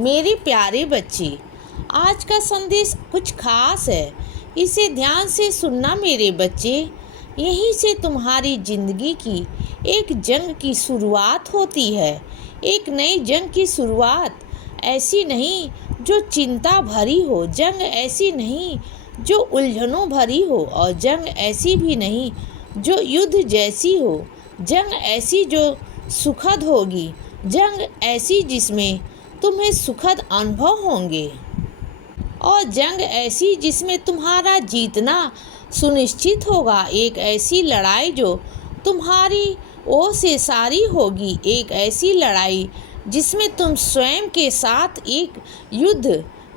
मेरे प्यारे बच्चे, आज का संदेश कुछ खास है। इसे ध्यान से सुनना मेरे बच्चे। यहीं से तुम्हारी जिंदगी की एक जंग की शुरुआत होती है। एक नई जंग की शुरुआत, ऐसी नहीं जो चिंता भरी हो, जंग ऐसी नहीं जो उलझनों भरी हो, और जंग ऐसी भी नहीं जो युद्ध जैसी हो। जंग ऐसी जो सुखद होगी, जंग ऐसी जिसमें तुम्हें सुखद अनुभव होंगे, और जंग ऐसी जिसमें तुम्हारा जीतना सुनिश्चित होगा। एक ऐसी लड़ाई जो तुम्हारी ओर से सारी होगी, एक ऐसी लड़ाई जिसमें तुम स्वयं के साथ एक युद्ध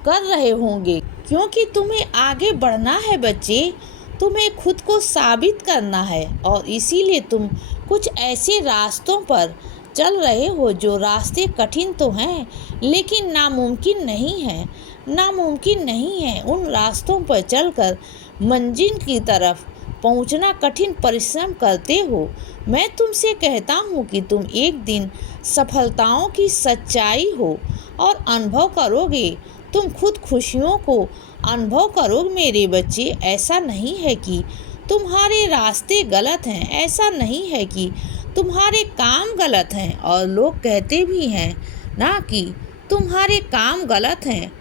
कर रहे होंगे, क्योंकि तुम्हें आगे बढ़ना है बच्चे। तुम्हें खुद को साबित करना है, और इसीलिए तुम कुछ ऐसे रास्तों पर चल रहे हो जो रास्ते कठिन तो हैं, लेकिन नामुमकिन नहीं है। नामुमकिन नहीं है उन रास्तों पर चलकर मंजिल की तरफ पहुंचना। कठिन परिश्रम करते हो। मैं तुमसे कहता हूं कि तुम एक दिन सफलताओं की सच्चाई हो और अनुभव करोगे। तुम खुद खुशियों को अनुभव करोगे मेरे बच्चे। ऐसा नहीं है कि तुम्हारे रास्ते गलत हैं, ऐसा नहीं है कि तुम्हारे काम गलत हैं, और लोग कहते भी हैं ना कि तुम्हारे काम गलत हैं,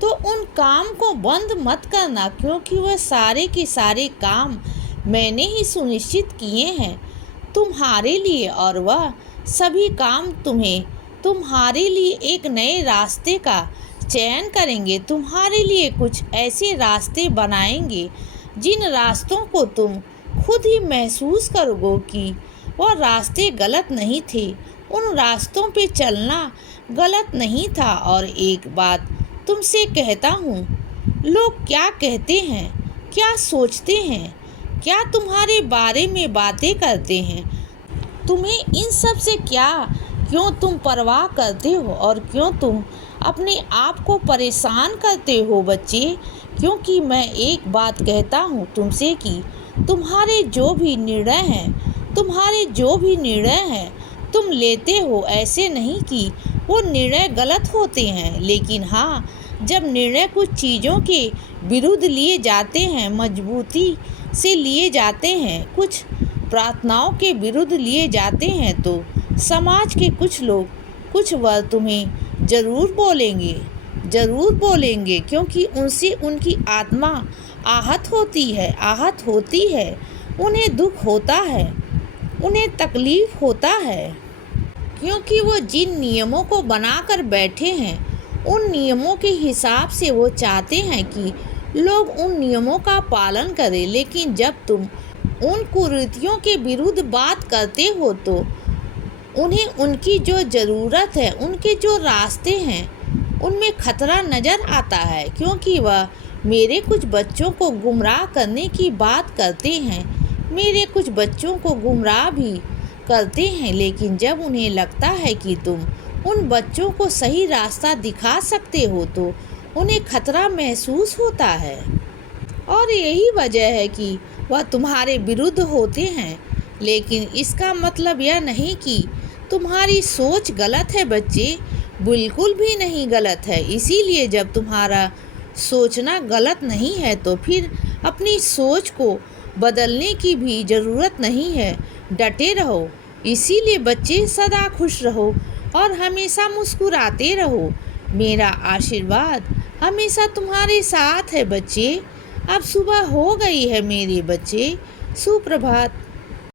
तो उन काम को बंद मत करना, क्योंकि वह सारे के सारे काम मैंने ही सुनिश्चित किए हैं तुम्हारे लिए, और वह सभी काम तुम्हारे लिए एक नए रास्ते का चयन करेंगे। तुम्हारे लिए कुछ ऐसे रास्ते बनाएंगे जिन रास्तों को तुम खुद ही महसूस करोगे कि वह रास्ते गलत नहीं थे। उन रास्तों पे चलना गलत नहीं था। और एक बात तुमसे कहता हूँ, लोग क्या कहते हैं, क्या सोचते हैं, क्या तुम्हारे बारे में बातें करते हैं, तुम्हें इन सब से क्यों तुम परवाह करते हो, और क्यों तुम अपने आप को परेशान करते हो बच्चे। क्योंकि मैं एक बात कहता हूँ तुमसे कि तुम्हारे जो भी निर्णय हैं तुम लेते हो, ऐसे नहीं कि वो निर्णय गलत होते हैं, लेकिन हाँ, जब निर्णय कुछ चीज़ों के विरुद्ध लिए जाते हैं, मजबूती से लिए जाते हैं, कुछ प्रार्थनाओं के विरुद्ध लिए जाते हैं, तो समाज के कुछ लोग, कुछ वर्ग तुम्हें ज़रूर बोलेंगे, क्योंकि उनसे उनकी आत्मा आहत होती है, उन्हें दुख होता है, उन्हें तकलीफ होता है, क्योंकि वो जिन नियमों को बनाकर बैठे हैं, उन नियमों के हिसाब से वो चाहते हैं कि लोग उन नियमों का पालन करें। लेकिन जब तुम उन कुरीतियों के विरुद्ध बात करते हो, तो उन्हें उनकी जो ज़रूरत है, उनके जो रास्ते हैं, उनमें खतरा नज़र आता है, क्योंकि वह मेरे कुछ बच्चों को गुमराह करने की बात करते हैं, मेरे कुछ बच्चों को गुमराह भी करते हैं। लेकिन जब उन्हें लगता है कि तुम उन बच्चों को सही रास्ता दिखा सकते हो, तो उन्हें खतरा महसूस होता है, और यही वजह है कि वह तुम्हारे विरुद्ध होते हैं। लेकिन इसका मतलब यह नहीं कि तुम्हारी सोच गलत है बच्चे, बिल्कुल भी नहीं गलत है। इसीलिए जब तुम्हारा सोचना गलत नहीं है, तो फिर अपनी सोच को बदलने की भी ज़रूरत नहीं है। डटे रहो। इसीलिए बच्चे सदा खुश रहो और हमेशा मुस्कुराते रहो। मेरा आशीर्वाद हमेशा तुम्हारे साथ है बच्चे। अब सुबह हो गई है मेरे बच्चे। सुप्रभात।